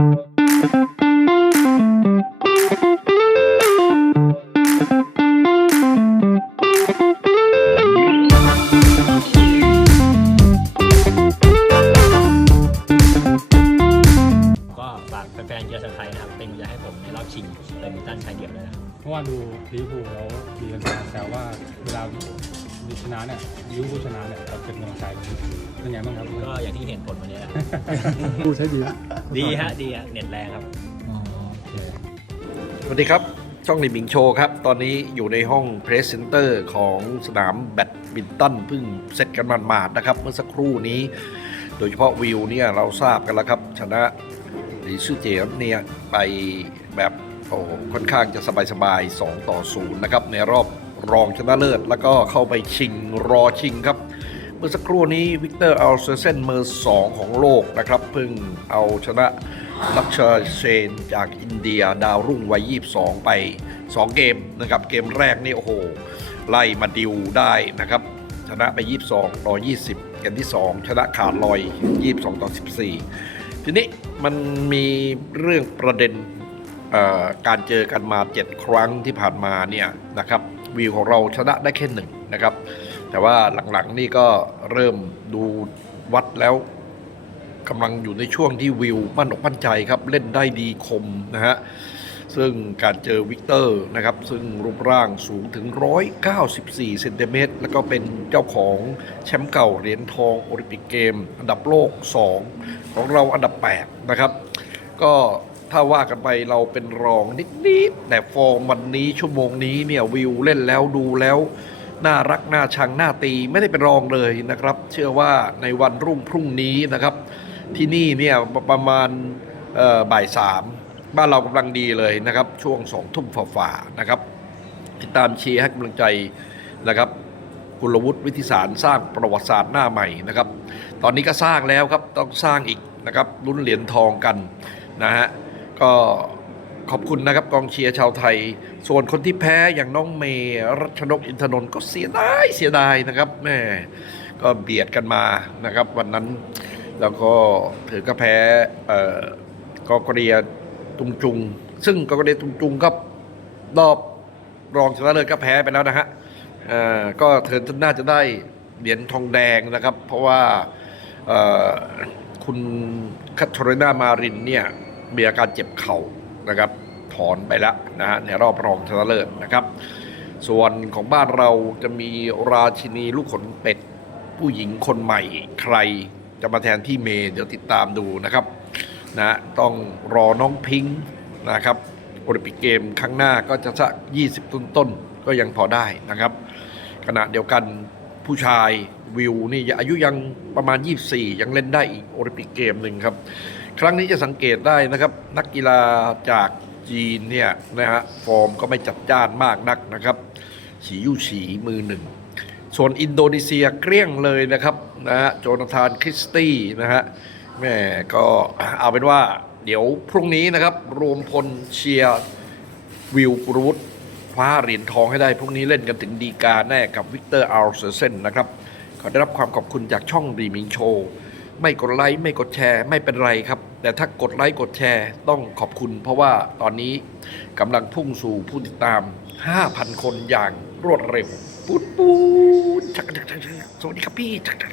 ก็ฝากแฟนๆเกียร์สไทยนะครับ เป็นกำลังใจให้ผมในรอบชิงแบดมินตันชายเดี่ยวเลยนะครับ เพราะว่าดูลิเวอร์พูลแล้วมีแฟนๆแซวว่าเวลามี ชนะเนี่ยลิเวอร์พูลชนะเนี่ยเราเป็นกำลังใจเป็นไงบ้างครับก็อย่างที่เห็นผลวันนี้แหละผู้ใช้ดี ดีฮะดีฮะเน็ตแรงครับอ๋อโอเคสวัสดีครับ ช่องลิมิงโชว์ครับ ตอนนี้อยู่ในห้องเพรสเซนเตอร์ของสนามแบดมินตันเพิ่งเสร็จกันหมาดๆนะครับ เมื่อสักครู่นี้ โดยเฉพาะวิวเนี่ยเราทราบกันแล้วครับ ชนะหลีชื่อเจียเนี่ยไปแบบโอ้ค่อนข้างจะสบายๆ2ต่อ0นะครับในรอบ รองชนะเลิศ แล้วก็เข้าไปชิงรอชิงครับ เมื่อสักครู่นี้วิกเตอร์อัลเซเซนมือ2ของโลกนะครับเพิ่งเอาชนะลักชาเชนจากอินเดียดาวรุ่งวัย 22 ไป 2 เกมนะครับ เกมแรกนี่โอ้โห ไล่มาดิวได้นะครับ ชนะไป 22 ต่อ 20 เกมที่ 2 ชนะขาดลอย 22 ต่อ 14 ทีนี้มันมีเรื่องประเด็นการเจอกันมา 7 ครั้งที่ผ่านมาเนี่ยนะครับ วิวของเราชนะได้แค่หนึ่งนะครับ แต่ว่าหลังๆนี่ก็เริ่มดูวัดแล้วกำลังอยู่ในช่วงที่วิวมั่นอกมั่นใจครับเล่นได้ดีคมนะฮะซึ่งการเจอวิกเตอร์นะครับ ซึ่งรูปร่างสูงถึง 194 เซนติเมตร แล้วก็เป็นเจ้าของแชมป์เก่าเหรียญทองโอลิมปิกเกม อันดับโลก 2 ของเราอันดับ 8 นะครับ ก็ ถ้าว่ากันไปเราเป็นรองนิดๆแต่ฟอร์มวันนี้ชั่วโมงนี้เนี่ยวิวเล่นแล้วดูแล้ว น่ารัก น่าชัง น่าตีไม่ได้เป็นรองเลยนะครับ เชื่อว่าในวันรุ่งพรุ่งนี้นะครับ ที่นี่เนี่ยประมาณบ่ายสามบ้านเรากำลังดีเลยนะครับ ช่วงสองทุ่มฝ่าๆนะครับ ติดตามเชียร์ให้กำลังใจนะครับกุลวุฒิวิทิสารสร้างประวัติศาสตร์หน้าใหม่นะครับ ตอนนี้ก็สร้างแล้วครับต้องสร้างอีกนะครับลุ้นเหรียญทองกันนะฮะ ก็ขอบคุณนะครับกองเชียร์ชาวไทย ส่วนคนที่แพ้อย่างน้องเมย์รัชนกอินทนนท์ก็เสียดายเสียดายนะครับแม่ก็เบียดกันมานะครับ วันนั้นแล้วก็เธอก็แพ้เอ่อกอกเรียตุงจุง ซึ่งกอกเรียตุงจุงก็รอบรองชนะเลิศก็แพ้ไปแล้วนะฮะก็เธอน่าจะได้เหรียญทองแดงนะครับ เพราะว่าคุณคัตโรนามารินเนี่ย มีอาการเจ็บเข่านะครับถอนไปแล้วนะฮะในรอบรองชนะเลิศนะครับ ส่วนของบ้านเราจะมีราชินีลูกขนเป็ด ผู้หญิงคนใหม่ใครจะมาแทนที่เมย์เดี๋ยวติดตามดูนะครับนะต้องรอน้องพิงค์นะครับโอลิมปิกเกมครั้งหน้าก็จะสัก 20 ต้นต้นก็ยังพอได้นะครับ ขณะเดียวกันผู้ชายวิวนี่อายุยังประมาณ 24 ยังเล่นได้อีกโอลิมปิกเกมหนึ่งครับ ครั้งนี้จะสังเกตได้นะครับ นักกีฬาจากจีนเนี่ยนะฮะฟอร์มก็ไม่จัดจ้านมากนักนะครับ ฉียู่ฉีมือหนึ่ง ส่วนอินโดนีเซียเกลี้ยงเลยนะครับนะฮะโจนาธานคริสตี้นะฮะแม่ก็เอาเป็นว่าเดี๋ยวพรุ่งนี้นะครับ รวมพลเชียร์วิวกรูดคว้าเหรียญทองให้ได้ พรุ่งนี้เล่นกันถึงดีกาแน่กับวิกเตอร์อัลเซเซนนะครับ ขอได้รับความขอบคุณจากช่องรีมิงโชว์ ไม่กดไลค์ไม่กดแชร์ไม่เป็นไรครับ แต่ถ้ากดไลค์กดแชร์ต้องขอบคุณ เพราะว่าตอนนี้กำลังพุ่งสู่ผู้ติดตาม 5,000 คนอย่างรวดเร็วปุ๊ดปูดชักชักชักชักสวัสดีครับพี่ชักชัก